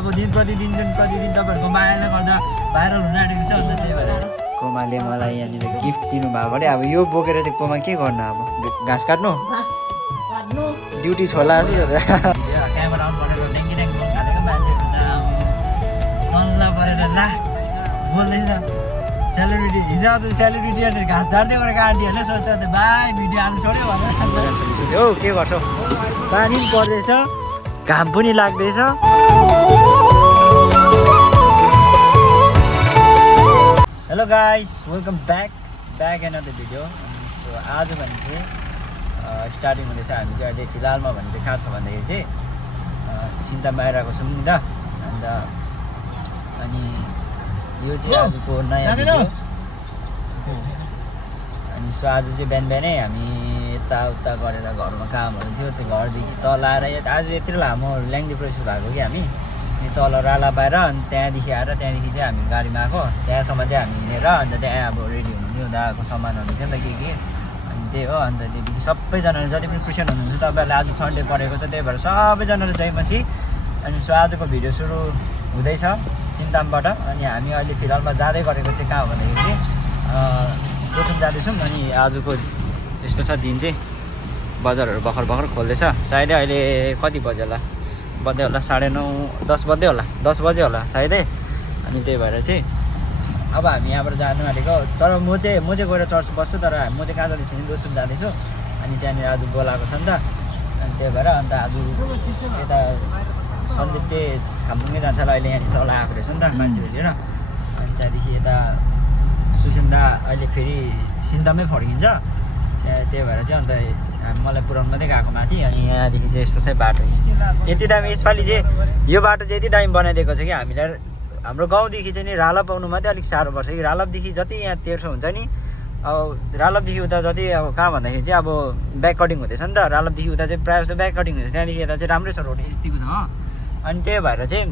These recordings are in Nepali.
अब दिन प्रतिदिन तपाईँहरूको मायाले गर्दा भाइरल हुन आँटेको छ। अन्त त्यही भएर कोमाले मलाई यहाँनिर गिफ्ट दिनुभएको अरे। अब यो बोकेर चाहिँ कोमा के गर्नु, अब घाँस काट्नु ड्युटी छोला जस्तो छ त। क्यामेरा अन गरेर ड्याङ्गी ड्याङ्गी हालेको मान्छेहरू त तल्ला परेर ला बोल्दैछ सेलिब्रिटी। हिजो आज सेलिब्रिटीहरूले घाँस झार्दै गरेको आन्टीहरूले सोच्छ भाइ भिडियो हाल्नु छोड्यो भनेर। हो के गर्छौ, पानी पनि पर्दैछ, घाम पनि लाग्दैछ। Hello guys, welcome back another video. So आज भने चाहिँ स्टार्टिङ हुँदैछ। हामी चाहिँ अहिले फिलहालमा भने चाहिँ कहाँ छ भन्दाखेरि चाहिँ सिन्ताममा आइरहेको छौँ नि त। अनि यो चाहिँ आजको नयाँ भिडियो। अनि सो आज चाहिँ बिहानै हामी यताउता गरेर घरमा कामहरू थियो, त्यो घरदेखि तल आएर आज यत्रो लामो ल्याङ्दी प्रोसेस भएको कि हामी तल राला पाएर अनि त्यहाँदेखि आएर त्यहाँदेखि चाहिँ हामी गाडीमा आएको। त्यहाँसम्म चाहिँ हामी हिँडेर अन्त त्यहाँ अब रेडी हुनुहुन्थ्यो, उनीहरूको सामानहरू थियो नि त के अनि त्यही हो। अन्त त्यहाँदेखि सबैजनाले जति पनि क्रिस्चियन हुनुहुन्छ तपाईँहरूले आज सन्डे परेको छ, त्यही भएर सबैजनाले जयमसी। अनि सो आजको भिडियो सुरु हुँदैछ सिन्तामबाट। अनि हामी अहिले फिलहालमा जाँदै गरेको चाहिँ कहाँ हो भन्दाखेरि चाहिँ कोचुङ जाँदैछौँ। अनि आजको यस्तो छ दिन चाहिँ बजारहरू भर्खर खोल्दैछ। सायदै अहिले कति बज्यो होला, बज्यो होला 9:30 10 बज्यो होला, 10 बज्यो होला सायदै। अनि त्यही भएर चाहिँ अब हामी यहाँबाट जानु आँटेको। तर म चाहिँ गएर चर्च बस्छु, तर म चाहिँ कहाँ जाँदैछु भने लोचुम जाँदैछु। अनि त्यहाँनिर आज बोलाएको छ नि त। अनि त्यही भएर अन्त आज यता सन्दीप चाहिँ खामबुङै जान्छ होला, अहिले यहाँनिर तल आएको रहेछ नि त मान्छे भेटेर। अनि त्यहाँदेखि यता सुसिन्दा अहिले फेरि सिन्तामै फर्किन्छ। त्यही भएर चाहिँ अन्त मलाई पुऱ्याउनु मात्रै गएको माथि। अनि यहाँदेखि चाहिँ यस्तो चाहिँ बाटो यति दामी, यसपालि चाहिँ यो बाटो चाहिँ यति दामी बनाइदिएको छ कि हामीलाई हाम्रो गाउँदेखि चाहिँ नि रालप आउनु मात्रै अलिक साह्रो पर्छ कि। रालपदेखि जति यहाँ तेर्सो हुन्छ नि, अब रालपदेखि उता जति अब कहाँ भन्दाखेरि चाहिँ अब ब्याक कटिङ हुँदैछ नि त। रालपदेखि उता चाहिँ प्रायः जस्तो ब्याक कटिङ हुन्छ, त्यहाँदेखि यता चाहिँ राम्रै छ रोड, यतिको छ। अनि त्यही भएर चाहिँ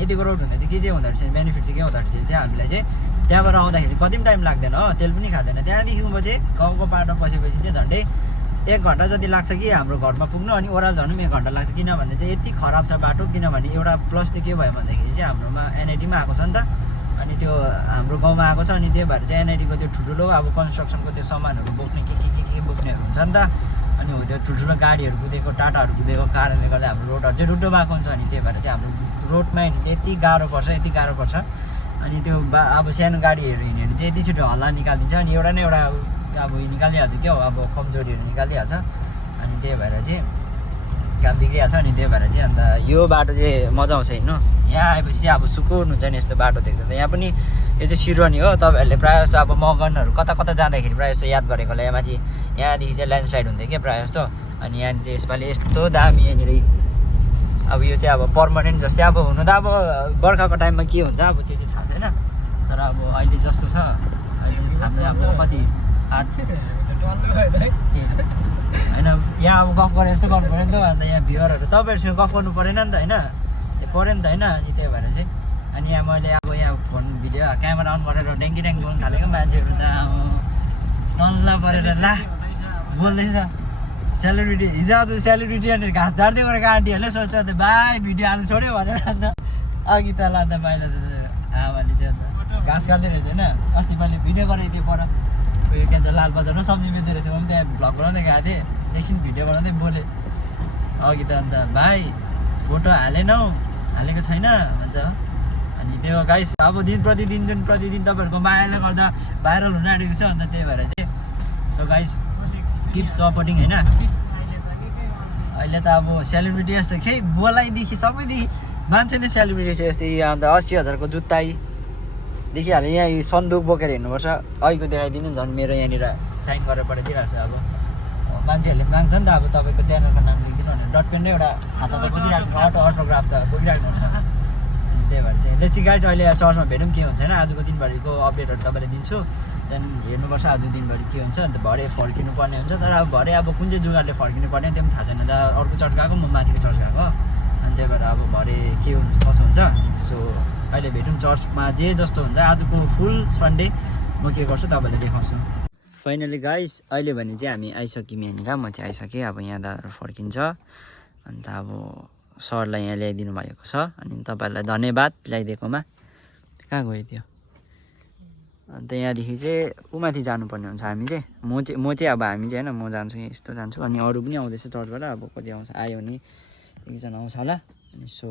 यतिको रोड हुँदा चाहिँ के चाहिँ हुँदो रहेछ बेनिफिट चाहिँ के हुँदो रहेछ चाहिँ हामीलाई चाहिँ त्यहाँबाट आउँदाखेरि कति पनि टाइम लाग्दैन, तेल पनि खाँदैन। त्यहाँदेखि म चाहिँ गाउँको बाटो पसेपछि चाहिँ झन्डै 1 घन्टा जति लाग्छ कि हाम्रो घरमा पुग्नु। अनि ओह्राल झन् 1 घन्टा लाग्छ, किनभने चाहिँ यति खराब छ बाटो। किनभने एउटा प्लस चाहिँ के भयो भन्दाखेरि चाहिँ हाम्रोमा एनआइटीमा आएको छ नि त। अनि त्यो हाम्रो गाउँमा आएको छ। अनि त्यही भएर चाहिँ एनआइटीको त्यो ठुल्ठुलो अब कन्स्ट्रक्सनको त्यो सामानहरू बोक्ने के बोक्नेहरू हुन्छ नि त। अनि हो त्यो ठुल्ठुलो गाडीहरू कुदेको, टाटाहरू कुदेको कारणले गर्दा हाम्रो रोडहरू चाहिँ रुड्डो भएको हुन्छ। अनि त्यही भएर चाहिँ हाम्रो रोडमा हिँड्नु चाहिँ यति गाह्रो पर्छ। अनि त्यो अब सानो गाडीहरू हिँड्यो भने चाहिँ यति छिटो हल्ला निकालिदिन्छ। अनि एउटा न एउटा अब निकालिहाल्छ क्या हो, अब कमजोरीहरू निकालिहाल्छ। अनि त्यही भएर चाहिँ काम बिग्रिहाल्छ। अनि त्यही भएर चाहिँ अन्त यो बाटो चाहिँ मजा आउँछ हिँड्नु। यहाँ आएपछि चाहिँ अब सुकुन हुन्छ नि यस्तो बाटो देख्दा। यहाँ पनि यो चाहिँ सिरोनी हो। तपाईँहरूले प्रायः जस्तो अब मगनहरू कता जाँदाखेरि प्रायः जस्तो याद गरेको होला, यहाँमाथि यहाँदेखि चाहिँ ल्यान्डस्लाइड हुन्थ्यो क्या प्रायः जस्तो। अनि यहाँनिर चाहिँ यसपालि यस्तो दामी यहाँनिर अब यो चाहिँ अब पर्मानेन्ट जस्तै अब हुनु त अब बर्खाको टाइममा के हुन्छ अब त्यो चाहिँ थाहा छैन। तर अब अहिले जस्तो छ अहिले हामीले अब कति 8 होइन यहाँ अब गफ गरेर यस्तो गर्नु पऱ्यो नि त। अन्त यहाँ भ्युअरहरू तपाईँहरूसँग गफ गर्नु परेन नि त, होइन त्यो पऱ्यो नि त होइन। अनि त्यही भएर चाहिँ अनि यहाँ मैले अब यहाँ फोन भिडियो क्यामेरा अन गरेर ड्याङ्गी बोल्नु थालेको मान्छेहरू त तल्ला परेर ला बोल्दैछ सेलिब्रिटी। हिजो आज सेलिब्रिटीहरूले घाँस झार्दै गरेको आन्टीहरूले सोच्छ भाइ भिडियो हाल्नु छोड्यो भनेर। अन्त अघि त लाँदा बाहिर आमाले चाहिँ अन्त घाँस काट्दै रहेछ होइन। अस्ति मैले भिडियो गरेको थिएँ पर उयो के भन्छ लाल बजारमा सब्जी बेच्दो रहेछ। म पनि त्यहाँ भ्लग बनाउँदै गएको थिएँ, एकछिन भिडियो बनाउँदै बोलेँ अघि त। अन्त भाइ फोटो हालेको छैन भन्छ। अनि त्यो गाइस अब दिन प्रतिदिन तपाईँहरूको मायाले गर्दा भाइरल हुन आँटेको छ। अन्त त्यही भएर चाहिँ सो गाइस किप सपोर्टिङ होइन। अहिले त अब सेलिब्रिटी यस्तो खै बोलाइदेखि सबैदेखि मान्छे नै सेलिब्रिटी छ यस्तै। अन्त 80,000को जुत्ता देखिहाल्यो, यहाँ सन्दुक बोकेर हिँड्नुपर्छ। अहिलेको देखाइदिनु झन् मेरो यहाँनिर साइन गरेर पठाइदिइरहेको छ। अब मान्छेहरूले माग्छ नि त अब तपाईँको च्यानलको नाम लेखिदिनु भनेर डटपेन र एउटा खाता त बोकिराख्नु, अटोग्राफ त बोकिराख्नुपर्छ। अनि त्यही भएर चाहिँ लेट्स सी गाइस अहिले चर्चमा भेटौँ के हुन्छ होइन। आजको दिनभरिको अपडेटहरू तपाईँलाई दिन्छु, त्यहाँदेखि हेर्नुपर्छ आज दिनभरि के हुन्छ। अन्त भरे फर्किनु पर्ने हुन्छ। तर अब भरे अब कुन चाहिँ जुगाडले फर्किनु पर्ने त्यो पनि थाहा छैन। अर्को चर्च गएको, म माथिको चर्च गएको। अनि त्यही भएर अब भरे के हुन्छ कसो हुन्छ। सो अहिले भेटौँ चर्चमा जे जस्तो हुन्छ। आजको फुल सन्डे म के गर्छु तपाईँलाई देखाउँछु। फाइनली गाइस अहिले भने चाहिँ हामी आइसक्यौँ यहाँनिर। म चाहिँ आइसकेँ। अब यहाँ दादाहरू फर्किन्छ। अन्त अब सरलाई यहाँ ल्याइदिनु भएको छ अनि तपाईँहरूलाई धन्यवाद ल्याइदिएकोमा। कहाँ गयो त्यो? अन्त यहाँदेखि चाहिँ उमाथि जानुपर्ने हुन्छ हामी चाहिँ म चाहिँ अब हामी चाहिँ होइन म जान्छु यस्तो जान्छु अनि अरू पनि आउँदैछ चर्चबाट अब कति आउँछ आयो भने एकजना आउँछ होला अनि सो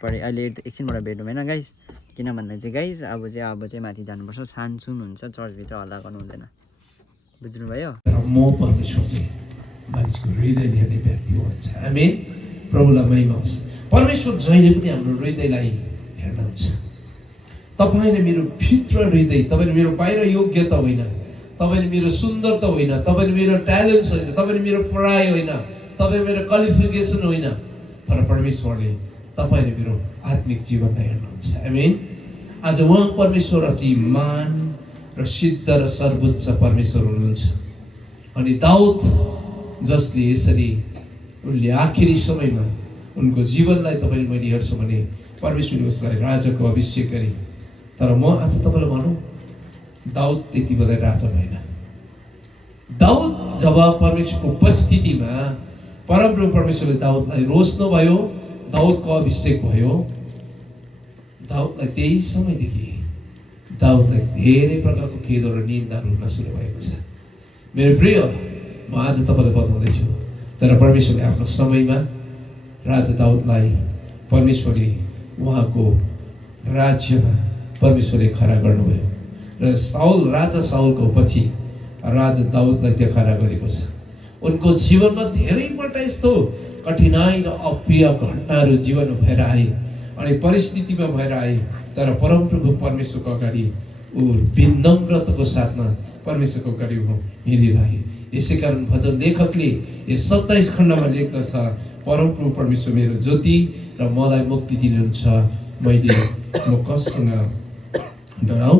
पढे अहिले एकछिनबाट भेटौँ होइन गाइस किन भन्दा चाहिँ गाइस अब चाहिँ माथि जानुपर्छ सानसुन हुन्छ चर्चभित्र हल्ला गर्नु हुँदैन बुझ्नुभयो म परमेश्वर चाहिँ मानिसको हृदय हेर्ने व्यक्ति हुन्छ आमेन प्रभुलाई महिमा होस् परमेश्वर जहिले पनि हाम्रो हृदयलाई हेर्नुहुन्छ तपाईले मेरो भित्र हृदय तपाईले मेरो बाहिर योग्यता होइन तपाईले मेरो सुन्दरता होइन तपाईले मेरो ट्यालेन्ट होइन तपाईले मेरो पढाइ होइन तपाईले मेरो क्वालिफिकेसन होइन तर परमेश्वरले तपाईले मेरो आत्मिक जीवनलाई हेर्नुहुन्छ आमेन आज उहाँ परमेश्वर अति महान र सिद्ध र सर्वोच्च परमेश्वर हुनुहुन्छ अनि दाउद जसले यसरी उनले आखिरी समयमा उनको जीवनलाई तपाईले मैले हेर्छु भने परमेश्वरले उसलाई राजाको अभिषेक गरे तर म आज तपाईलाई भनौँ दाउद त्यति बेला राजा भएन दाउद जब परमेश्वरको उपस्थितिमा परमप्रभु परमेश्वरले दाउदलाई रोज्नु भयो दाउदको अभिषेक भयो दाउदलाई त्यही समयदेखि दाउदलाई धेरै प्रकारको खेदहरू र निन्दाहरू हुन सुरु भएको छ मेरो प्रिय म आज तपाईलाई बताउँदैछु तर परमेश्वरले आफ्नो समयमा राजा दाउदलाई परमेश्वरले उहाँको राज्यमा परमेश्वरले खडा गर्नुभयो र राजा साउलको पछि राजा दाउदलाई त्यो खडा गरेको छ उनको जीवनमा धेरैपल्ट यस्तो कठिनाइ र अप्रिय घटनाहरू जीवनमा भएर आए अनि परिस्थितिमा भएर आए तर परमप्रभु परमेश्वरको अगाडि ऊ विनम्रताको साथमा परमेश्वरको अगाडि हिँडिरहे यसै कारण भजन लेखकले यस 27 खण्डमा लेख्दछ परमप्रभु परमेश्वर मेरो ज्योति र मलाई मुक्ति दिनुहुन्छ म कसँग डराउ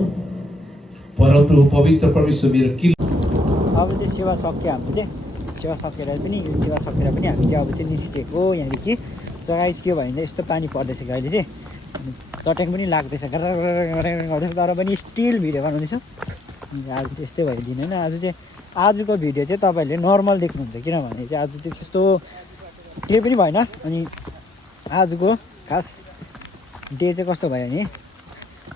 परमप्रभु पवित्र परमेश्वर मेरो किल्ला अब चाहिँ सेवा सक्यो हाम्रो चाहिँ सेवा सकेर पनि हामी चाहिँ अब चाहिँ निस्किएको यहाँदेखि जग्गा के भयो भने यस्तो पानी पर्दैछ कि अहिले चाहिँ चट्याङ पनि लाग्दैछ गर्दैछ तर पनि स्टिल भिडियो बनाउँदैछ आज चाहिँ यस्तै भयो दिन होइन आजको भिडियो चाहिँ तपाईँहरूले नर्मल देख्नुहुन्छ किनभने चाहिँ आज चाहिँ त्यस्तो केही पनि भएन अनि आजको खास डे चाहिँ कस्तो भयो भने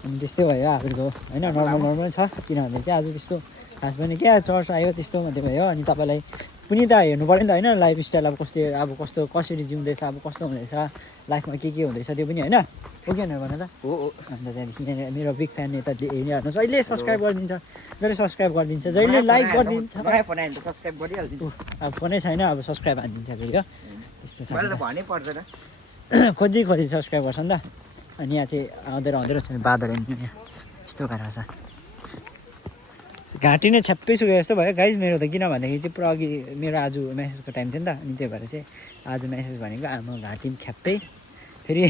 अनि त्यस्तै भयो आजको होइन नर्मल छ किनभने चाहिँ आज त्यस्तो खास पनि क्या चर्च आयो त्यस्तो मात्रै भयो अनि तपाईँलाई पनि त हेर्नु पऱ्यो नि त होइन लाइफस्टाइल कस्तो कसरी जिउँदैछ अब कस्तो हुँदैछ लाइफमा के हुँदैछ त्यो पनि होइन हो कि भन त हो अन्त त्यहाँदेखि मेरो बिग फ्यान यता हेर्नुहोस् जहिले सब्सक्राइब गरिदिन्छ जहिले सब्सक्राइब गरिदिन्छ जहिले लाइक गरिदिन्छ सब्सक्राइब गरिहाल्छु अब फोनै छैन अब सब्सक्राइब हानिदिन्छ फेरि हो त्यस्तो छ मलाई त भन्नै पर्दैन खोजी सब्सक्राइब गर्छ नि त अनि यहाँ चाहिँ आउँदै छ बादल यस्तो गरेर छ घाँटी नै छ्याप्पै सुकेको जस्तो भयो गाइज मेरो त किन भन्दाखेरि चाहिँ पुरा अघि मेरो आज म्यासेजको टाइम थियो नि त अनि त्यही भएर चाहिँ आज म्यासेज भनेको हाम्रो घाँटी पनि ख्याप्पै फेरि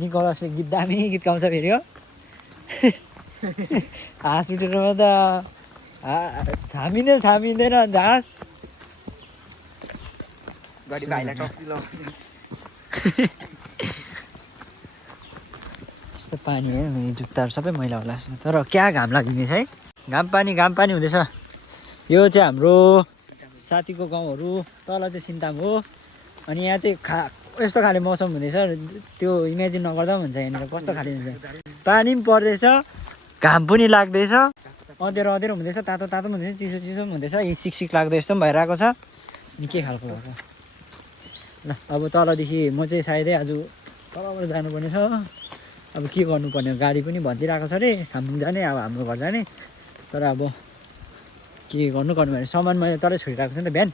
निकोलसले गीत दामी गीत गाउँछ फेरि हो हस्पिटलमा त थामिँदैन घाँस यस्तो पानी हो जुत्ताहरू सबै मैला होला तर क्या घाम लाग्दैछ है घाम पानी हुँदैछ यो चाहिँ हाम्रो साथीको गाउँहरू तल चाहिँ सिन्ताम हो अनि यहाँ चाहिँ यस्तो खाले मौसम हुँदैछ त्यो इमेजिन नगर्दा पनि हुन्छ यहाँनिर कस्तो खाले हुन्छ पानी पनि पर्दैछ घाम पनि लाग्दैछ अँध्यारो हुँदैछ तातो पनि हुँदैछ चिसो पनि हुँदैछ सिक लाग्दै यस्तो पनि भइरहेको छ अनि के खालको भएको ल अब तलदेखि म चाहिँ सायदै आज तलबाट जानुपर्ने छ अब के गर्नुपर्ने गाडी पनि भनिदिइरहेको छ अरे खाम्बुङ जाने अब हाम्रो घर जाने तर अब के गर्नु भने सामान मैले तलै छोडिरहेको छ नि त बिहान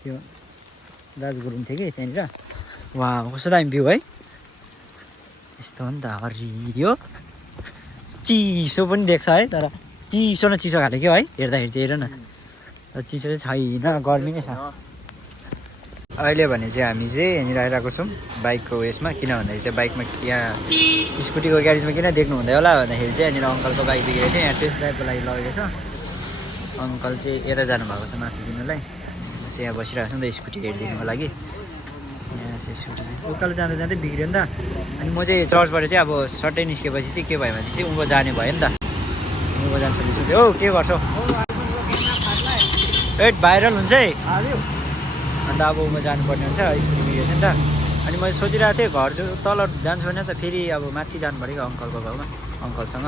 त्यो दाजु गुरुङ थियो कि त्यहाँनिर वाह कस्तो दामी भ्यू है यस्तो हो नि त हरियो चिसो पनि देख्छ है तर चिसो न चिसो खाले क्या है हेर्दाखेरि चाहिँ हेर न चिसो चाहिँ छैन गर्मी नै छ अहिले भने चाहिँ हामी चाहिँ यहाँनिर आइरहेको छौँ बाइकको उयसमा किन भन्दाखेरि चाहिँ बाइकमा यहाँ स्कुटीको ग्यारेजमा किन देख्नु हुँदै होला भन्दाखेरि चाहिँ यहाँनिर अङ्कलको बाइक बिग्रेको थियो यहाँ टेस्ट ड्राइभको लागि लगेको छ अङ्कल चाहिँ यता जानुभएको छ मासु दिनुलाई म चाहिँ यहाँ बसिरहेको छु नि त स्कुटी हेरिदिनुको लागि यहाँ चाहिँ स्कुटी चाहिँ उकालो जाँदै बिग्रियो नि त अनि म चाहिँ चर्चबाट चाहिँ अब सट्टै निस्केपछि चाहिँ के भयो भने चाहिँ उँभो जाने भयो नि त उँभो जान्छ भने चाहिँ हो के गर्छौ भाइरल हुन्छ है अन्त अब उँभो जानुपर्ने हुन्छ स्कुटी बिग्रेको छ नि त अनि मैले सोचिरहेको थिएँ घर तल जान्छु भने त फेरि अब माथि जानु पऱ्यो अङ्कलको घरमा अङ्कलसँग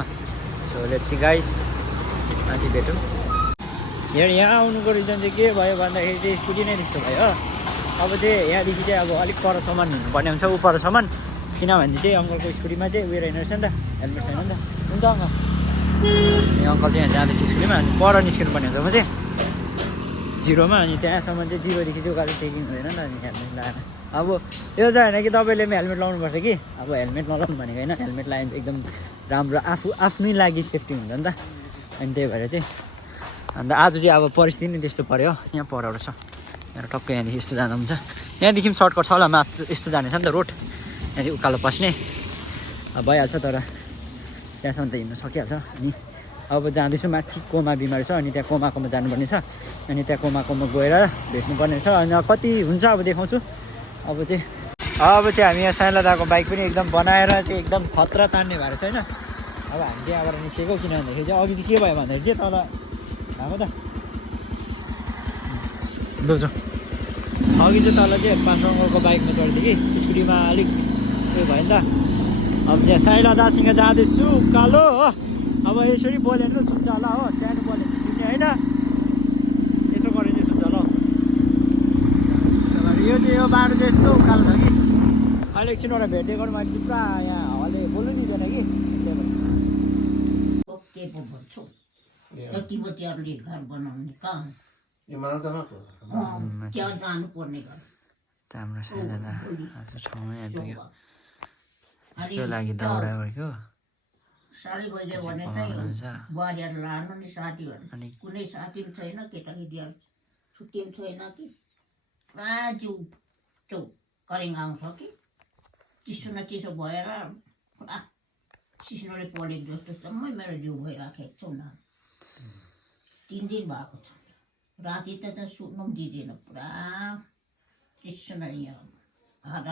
सो लेट्स सी गाइस माथि भेटौँ यहाँ आउनुको रिजन चाहिँ के भयो भन्दाखेरि चाहिँ स्कुटी नै त्यस्तो भयो हो अब चाहिँ यहाँदेखि चाहिँ अब अलिक परसम्म हिँड्नुपर्ने हुन्छ ऊ परसम्म किनभने चाहिँ अङ्कलको स्कुटीमा चाहिँ उयो रहेन रहेछ नि त हेलमेट छैन नि त हुन्छ अङ्कल अनि अङ्कल चाहिँ यहाँ जाँदैछ स्कुटीमा अनि पर निस्किनु पर्ने हुन्छ म चाहिँ 0 मा अनि त्यहाँसम्म चाहिँ 0 देखि चाहिँ उकालो चेकिङ हुँदैन नि त अनि हेलमेट लगाएर अब यो चाहिँ होइन कि तपाईँले पनि हेलमेट लाउनुपर्छ कि अब हेलमेट नलाउनु भनेको होइन हेलमेट लगायो भने एकदम राम्रो आफ्नै लागि सेफ्टी हुन्छ नि त अनि त्यही भएर चाहिँ अन्त आज चाहिँ अब परिस्थिति नै त्यस्तो पऱ्यो यहाँ परहरू छ यहाँ टक्कै यहाँदेखि यस्तो जाँदा हुन्छ यहाँदेखि पनि सर्टकट छ होला माथि यस्तो जाने छ नि त रोड यहाँदेखि उकालो पस्ने भइहाल्छ तर त्यहाँसम्म त हिँड्नु सकिहाल्छ अनि अब जाँदैछु माथि कोमा बिमारी छ अनि त्यहाँ कोमाकोमा जानुपर्ने छ अनि त्यहाँ कोमाकोमा गएर भेट्नुपर्ने छ अनि कति हुन्छ अब देखाउँछु अब चाहिँ हामी यहाँ साइला दाको बाइक पनि एकदम बनाएर चाहिँ एकदम खतरा तान्ने भएर छैन अब हामी चाहिँ यहाँबाट निस्केको किन भन्दाखेरि चाहिँ अघि चाहिँ के भयो भन्दाखेरि चाहिँ तल भएको त दोजो अघि चाहिँ तल चाहिँ पाँच अङ्कलको बाइकमा चढ्थ्यो कि स्कुटीमा अलिक उयो भयो नि त अब चाहिँ साइला दासँग जाँदैछु कालो हो अब यसरी बोल्यो भने त सुन्छ होला हो सानो बोल्यो भने सुन्ने होइन यसो गरेर चाहिँ सुन्छ होला यो चाहिँ यो बाटो चाहिँ यस्तो उकालो छ कि अहिले एकछिनबाट भेट्दै गरौँ अहिले चाहिँ पुरा यहाँ हावाले बोल्नु दिँदैन कि के पो भन्छु जति बतीहरूले घर बनाउने कहाँ त्यहाँ जानुपर्ने घर हाम्रो साइला दा आज ठाउँमै आइपुग्यो यसको लागि दौडा गरेको 7:30 बज्यो भने चाहिँ बुहारीहरू लानु नि साथीहरू कुनै साथी पनि छैन केटाकेटीहरू छुट्टी पनि छैन कि पुरा जिउ त्यो करेङ आउँछ कि चिसो न चिसो भएर पुरा सिस्नोले पलेको जस्तो जम्मै मेरो जिउ भइराखेको छ उनीहरू 3 दिन भएको छ राति त चाहिँ सुत्नु पनि दिँदैन पुरा चिसो नै यहाँ हात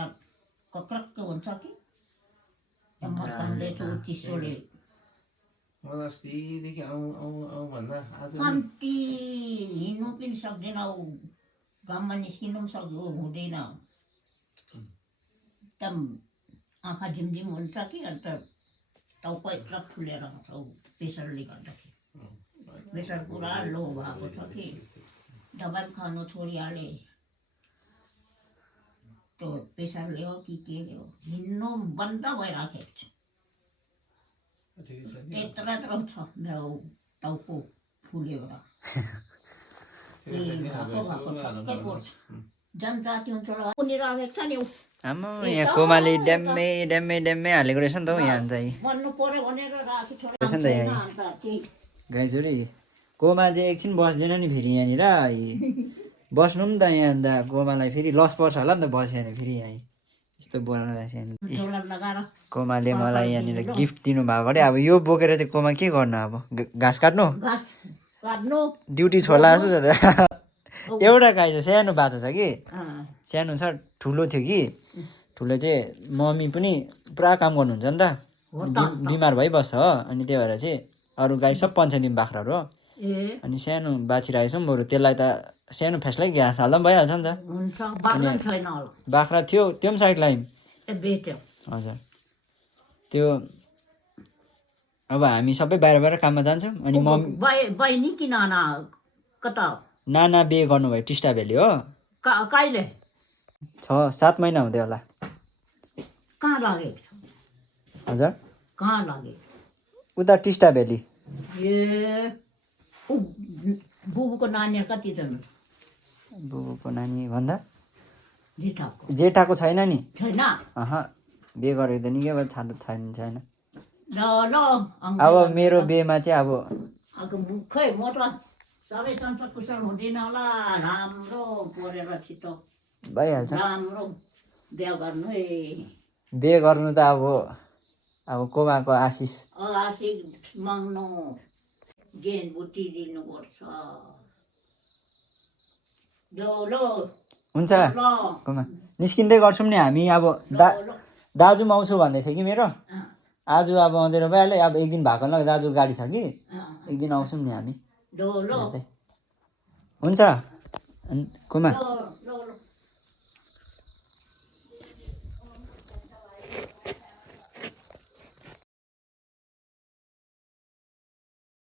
कक्रक्क हुन्छ कि मकानले चिसोले कम्ती हिँड्नु पनि सक्दैन घाममा निस्किनु पनि हुँदैन एकदम आँखा झिमझिम हुन्छ कि अन्त टाउको यत्रो फुलेर आउँछ प्रेसरले गर्दाखेरि प्रेसर पुरा लो भएको छ कि दबाई पनि खानु छोडिहाले त्यो प्रेसरले हो कि केले हो हिँड्नु बन्द भइराखेको छ यत्रो छ मेरो टाउको फुलेर छक्कै पर्छ जनजाति अञ्चल राखेको छ नि आमा यहाँ कोमाले ड्याम्मै ड्याम्मै ड्याम्मै हालेको रहेछ नि त हौ यहाँ अन्त भन्नु पर्यो भनेर राखेको रहेछ नि त यहाँ गाइजहरू कोमा चाहिँ एकछिन बस्दैन नि फेरि यहाँनिर बस्नु पनि त यहाँ अन्त कोमालाई फेरि लस पर्छ होला नि त बस्यो भने फेरि यहाँ यस्तो बोलाउनु कोमाले मलाई यहाँनिर गिफ्ट दिनुभएको अरे अब यो बोकेर चाहिँ कोमा के गर्नु अब घाँस काट्नु ड्युटी छोड्ला जस्तो छ त एउटा गाई चाहिँ सानो बाछो छ कि सानो छ ठुलो थियो कि ठुलो चाहिँ मम्मी पनि पुरा काम गर्नुहुन्छ नि त बिमार भइबस्छ हो अनि त्यही भएर चाहिँ अरू गाई सब पञ्चायत बाख्राहरू हो अनि सानो बाछी राखेको छौँ बरु त्यसलाई त सानो फ्यासलाई घाँस हाल्दा पनि भइहाल्छ नि त बाख्रा थियो त्यो पनि साइड लाइम हजुर त्यो अब हामी सबै बाहिर बाहिर काममा जान्छौँ अनि बहिनी कि नाना कता नाना बिहे गर्नुभयो टिस्टा भ्याली हो कहिले 6-7 महिना हुँदै होला कहाँ लागेको छ हजुर कहाँ लाग्यो उता टिस्टा भ्याली ए बुबुको नानीहरू कतिजना बुबुको नानी भन्दा जेठाको छैन नि छैन बिहे गरेको त नि के छैन ल अब मेरो बिहेमा चाहिँ अब खै म त सबै संसार कुशल हुँदैन होला राम्रो परेर छिटो भइहाल्छ राम्रो बिहे गर्नु है बिहे गर्नु त अब कोमाको आशिष माग्नु गेन बुटी दिनुपर्छ हुन्छ कोमा निस्किँदै गर्छौँ नि हामी अब दाजु पनि आउँछु भन्दै थियो कि मेरो आज अब आउँदैन भइहाल्यो अब एक दिन भएको ल दाजुको गाडी छ कि एक दिन आउँछौँ नि हामी हुन्छ कोमा